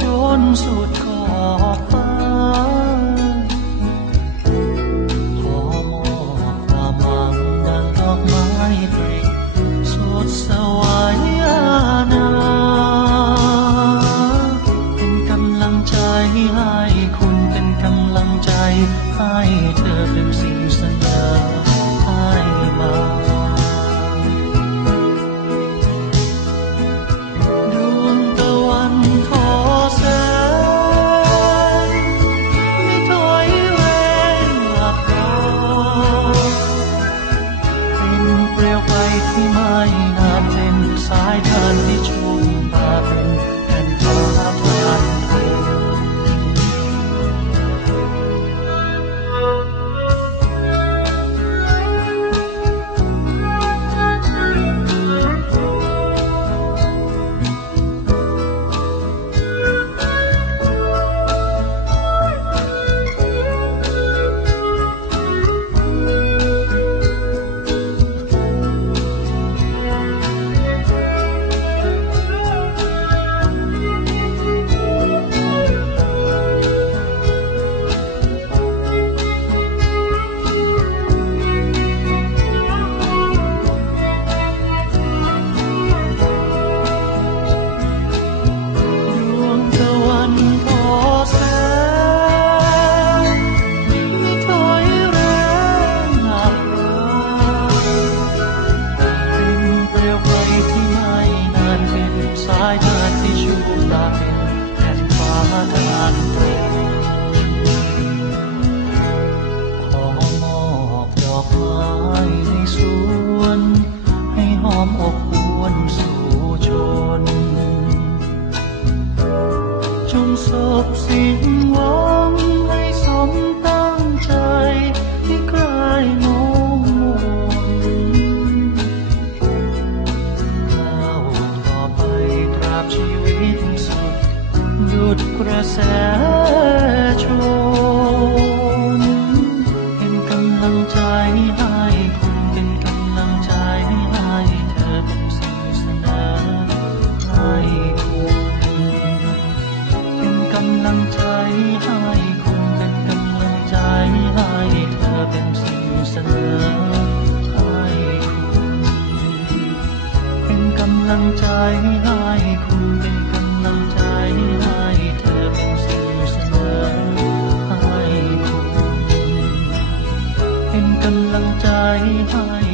จนสุดขอบฟ้าขอมอบความหวังดังดอกไม้ปลิสดสวายนาเป็นกำลังใจให้คุณเป็นกำลังใจให้เธอเป็นสิ่งเสนอให้มาดวงตะวันทอแสงไม่ถอยแรงหลับรอเป็นเปลวไฟที่ไม่นานเป็นสายทานที่ชุ่มตาเป็นแผ่นฟ้าพลันโทสายทานที่ชูตาเป็นแผ่นฟ้าทานโทขอมอบดอกไม้ในสวนให้หอมอบอวนสู่ชนจงสบสิ้นหวังให้สมตั้งใจที่ใครโน้มมนชีวิตสุดหยุดกระแสชนเป็นกำลังใจให้คุณเป็นกำลังใจให้เธอเป็นสิ่งเสนอให้คุณเป็นกำลังใจให้คุณเป็นกำลังใจให้เธอเป็นสิ่งเสนอให้คุณเป็นกำลังใจให้คุณเป็นกำลังใจให้เธอเป็นสิ่งเสนอให้คุณเป็นกำลังใจให้